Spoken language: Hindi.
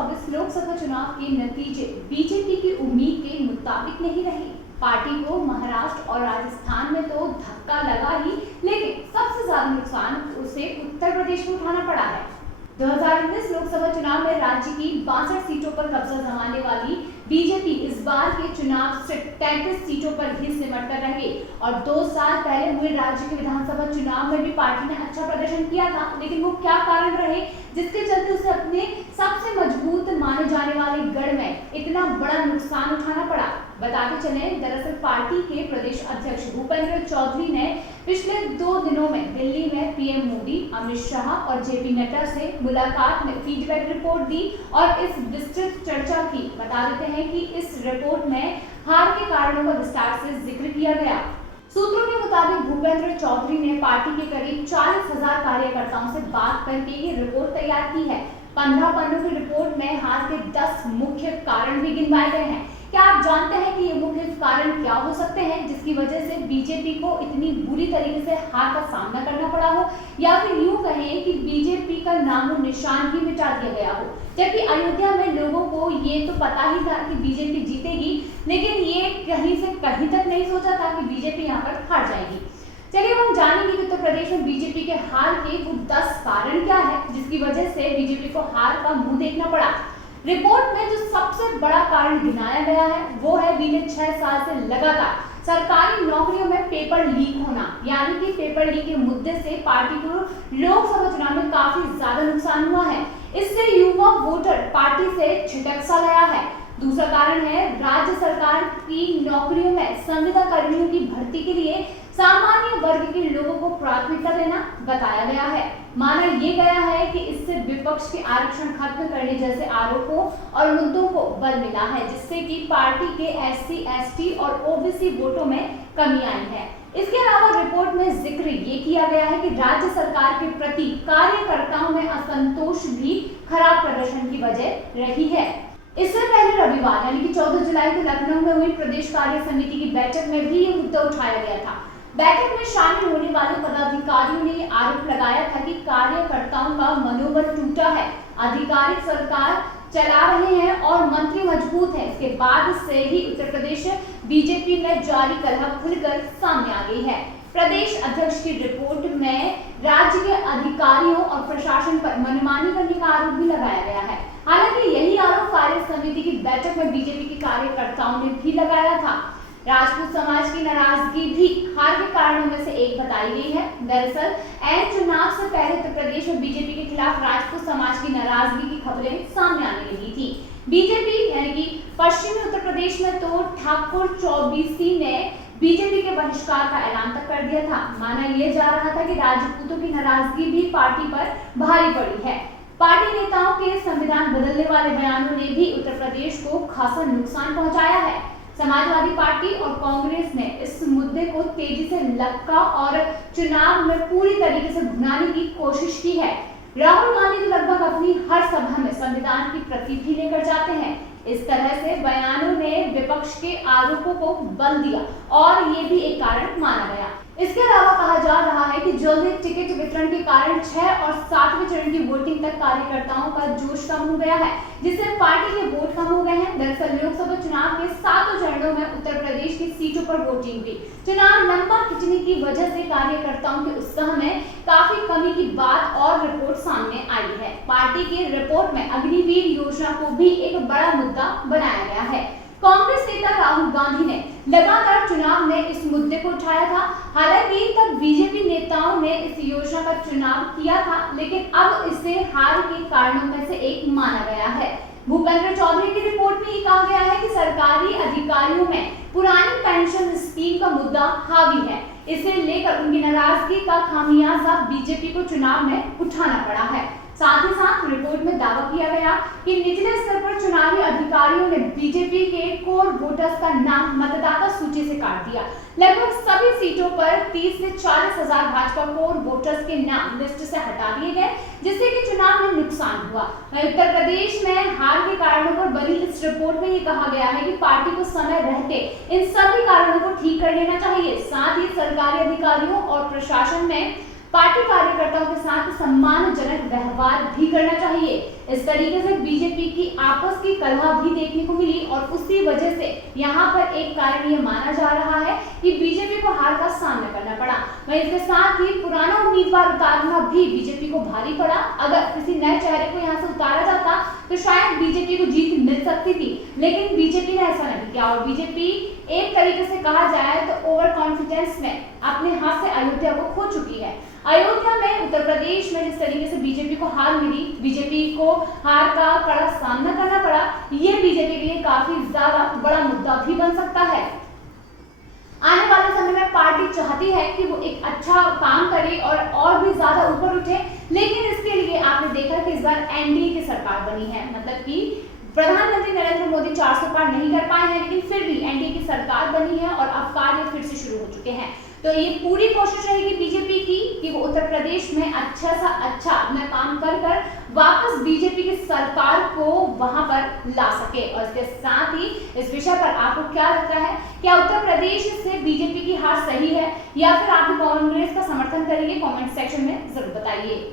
2024 लोकसभा चुनाव के नतीजे बीजेपी की उम्मीद के मुताबिक नहीं रहे। पार्टी को महाराष्ट्र और राजस्थान में तो धक्का लगा ही, लेकिन सबसे ज्यादा नुकसान उसे उत्तर प्रदेश में उठाना पड़ा है। 2019 लोकसभा चुनाव में राज्य की 62 सीटों पर कब्जा जमाने वाली बीजेपी इस बार के चुनाव सिर्फ 33 सीटों पर ही सिमट कर रह गई और 2 साल पहले हुए राज्य के विधानसभा चुनाव में भी पार्टी ने अच्छा प्रदर्शन किया था, लेकिन वो क्या कारण रहे जिसके चलते उसे अपने सबसे मजबूत माने जाने वाले गढ़ में इतना बड़ा नुकसान उठाना पड़ा। बताते चले, दरअसल पार्टी के प्रदेश अध्यक्ष भूपेंद्र चौधरी ने पिछले 2 दिनों में दिल्ली में पीएम मोदी, अमित शाह और जेपी नड्डा से मुलाकात में फीडबैक रिपोर्ट दी और इस विस्तृत चर्चा की। बता देते हैं कि इस रिपोर्ट में हार के कारणों का विस्तार से जिक्र किया गया। सूत्रों के मुताबिक भूपेंद्र चौधरी ने पार्टी के करीब 40,000 कार्यकर्ताओं से बात करके ये रिपोर्ट तैयार की है। 15 पन्नों की रिपोर्ट में हार के 10 मुख्य कारण भी गिनवाए गए हैं। क्या आप जानते हैं कि ये मुख्य कारण क्या हो सकते हैं जिसकी वजह से बीजेपी को इतनी बुरी तरीके से हार का सामना करना पड़ा हो, या फिर यूं कहें कि बीजेपी का नामो निशान ही मिटा दिया गया हो। जबकि अयोध्या में लोगों को ये तो पता ही था कि बीजेपी जीतेगी, लेकिन ये कहीं से कहीं तक नहीं सोचा था कि बीजेपी यहाँ पर हार जाएगी। चलिए हम जानेंगे कि उत्तर प्रदेश में बीजेपी के हार के वो 10 कारण क्या है जिसकी वजह से बीजेपी को हार का मुंह देखना पड़ा। रिपोर्ट में जो सबसे बड़ा कारण गिनाया गया है वो है बीते 6 साल से लगातार सरकारी नौकरियों में पेपर लीक होना, यानी कि पेपर लीक के मुद्दे से पार्टी को लोकसभा चुनाव में काफी ज्यादा नुकसान हुआ है। इससे युवा वोटर पार्टी से छिटक सा गया है। दूसरा कारण है राज्य सरकार की नौकरियों में संविदा कर्मियों की भर्ती के लिए सामान्य वर्ग के लोगों को प्राथमिकता देना बताया गया है। माना यह गया है कि इससे विपक्ष के आरक्षण खत्म करने जैसे आरोपों और मुद्दों को बल मिला है, जिससे कि पार्टी के एससी, एसटी और ओबीसी वोटों में कमी आई है। इसके अलावा रिपोर्ट में जिक्र ये किया गया है कि राज्य सरकार के प्रति कार्यकर्ताओं में असंतोष भी खराब प्रदर्शन की वजह रही है। इससे पहले रविवार यानी कि 14 जुलाई को लखनऊ में हुई प्रदेश कार्य समिति की बैठक में भी ये मुद्दा उठाया गया था। बैठक में शामिल होने वाले पदाधिकारियों ने आरोप लगाया था कि कार्यकर्ताओं का मनोबल टूटा है, आधिकारिक सरकार चला रहे हैं और मंत्री मजबूत है। इसके बाद से ही उत्तर प्रदेश बीजेपी में जारी कलह खुलकर सामने आ गई है। प्रदेश अध्यक्ष की रिपोर्ट में राज्य के अधिकारियों और प्रशासन पर मनमानी करने का आरोप भी लगाया गया है। हालांकि यही आरोप कार्य समिति की बैठक में बीजेपी के कार्यकर्ताओं ने भी लगाया था। राजपूत समाज की नाराजगी भी हार के कारणों में से एक बताई गई है। दरअसल ऐन चुनाव से पहले उत्तर प्रदेश में बीजेपी के खिलाफ राजपूत समाज की नाराजगी की खबरें सामने आने लगी थी। बीजेपी यानी कि पश्चिमी उत्तर प्रदेश में तो ठाकुर चौबीसी ने बीजेपी के बहिष्कार का ऐलान तक कर दिया था। माना यह जा रहा था कि राजपूतों की नाराजगी भी पार्टी पर भारी पड़ी है। पार्टी नेताओं के संविधान बदलने वाले बयानों ने भी उत्तर प्रदेश को खासा नुकसान पहुंचाया है। समाजवादी पार्टी और कांग्रेस ने इस मुद्दे को तेजी से लटका और चुनाव में पूरी तरीके से भुनाने की कोशिश की है। राहुल गांधी तो लगभग अपनी हर सभा में संविधान की प्रति भी लेकर जाते हैं। इस तरह से बयानों ने विपक्ष के आरोपों को बल दिया और ये भी एक कारण माना गया। इसके अलावा कहा जा रहा है कि जल्दी टिकट वितरण के कारण 6 और 7वें चरण की वोटिंग तक कार्यकर्ताओं का जोश कम हो गया है, जिससे पार्टी के वोट कम हो गए हैं। दरअसल लोकसभा चुनाव के 7 चरणों में उत्तर प्रदेश की सीटों पर वोटिंग हुई। चुनाव लंबा खिंचने की वजह से कार्यकर्ताओं के उत्साह में काफी कमी की बात और रिपोर्ट सामने आई है। पार्टी की रिपोर्ट में अग्निवीर योजना को भी एक बड़ा मुद्दा बनाया गया है। कांग्रेस नेता राहुल गांधी ने लगातार चुनाव में इस मुद्दे को उठाया था। हालांकि तब बीजेपी नेताओं ने इस योजना का चुनाव किया था, लेकिन अब इसे हार के कारणों में से एक माना गया है। भूपेंद्र चौधरी की रिपोर्ट में ये कहा गया है कि सरकारी अधिकारियों में पुरानी पेंशन स्कीम का मुद्दा हावी है। इसे लेकर उनकी नाराजगी का खामियाजा बीजेपी को चुनाव में उठाना पड़ा है। साथ ही साथ रिपोर्ट में दावा किया गया कि निचले स्तर पर चुनावी अधिकारियों ने बीजेपी के कोर वोटर्स का नाम मतदाता सूची से काट दिया। लगभग सभी सीटों पर 30 से 40 हजार भाजपा कोर वोटर्स के नाम लिस्ट से हटा दिए गए, जिससे कि चुनाव में नुकसान हुआ। उत्तर प्रदेश में हार के कारणों पर बनी इस रिपोर्ट में ये कहा गया है कि पार्टी को समय रहते इन सभी कारणों को ठीक कर लेना चाहिए। साथ ही सरकारी अधिकारियों और प्रशासन में पार्टी कार्यकर्ताओं के साथ सम्मानजनक व्यवहार भी करना चाहिए। इस तरीके से बीजेपी की आपस की कलह भी देखने को मिली और उसी वजह से यहाँ पर एक कारण ये माना जा रहा है कि बीजेपी को हार का सामना करना पड़ा। वहीं इसके साथ ही पुराना उम्मीदवार उतारना भी बीजेपी को भारी पड़ा। अगर किसी नए चेहरे को यहाँ से उतारा जाता तो शायद बीजेपी को जीत मिल सकती थी, लेकिन बीजेपी ने ऐसा नहीं किया और बीजेपी एक तरीके से कहा जाए तो ओवर कॉन्फिडेंस में अपने हाथ से अयोध्या को खो चुकी है। अयोध्या में उत्तर प्रदेश में जिस तरीके से बीजेपी को हार मिली, बीजेपी को हार का कड़ा सामना करना पड़ा, ये बीजेपी के लिए काफी ज्यादा बड़ा मुद्दा भी बन सकता है। आने वाले समय में पार्टी चाहती है कि वो एक अच्छा काम करे और भी ज्यादा ऊपर उठे, लेकिन इसके लिए आपने देखा कि इस बार एनडीए की सरकार बनी है, मतलब कि प्रधानमंत्री नरेंद्र मोदी 400 पार नहीं कर पाए हैं, लेकिन फिर भी एनडीए की सरकार बनी है और अब कार्य फिर से शुरू हो चुके हैं। तो ये पूरी कोशिश रहेगी बीजेपी की कि वो उत्तर प्रदेश में अच्छा सा अच्छा अपना काम कर वापस बीजेपी की सरकार को वहां पर ला सके। और इसके साथ ही इस विषय पर आपको क्या लगता है, क्या उत्तर प्रदेश से बीजेपी की हार सही है या फिर आप कांग्रेस का समर्थन करेंगे? कमेंट सेक्शन में जरूर बताइए।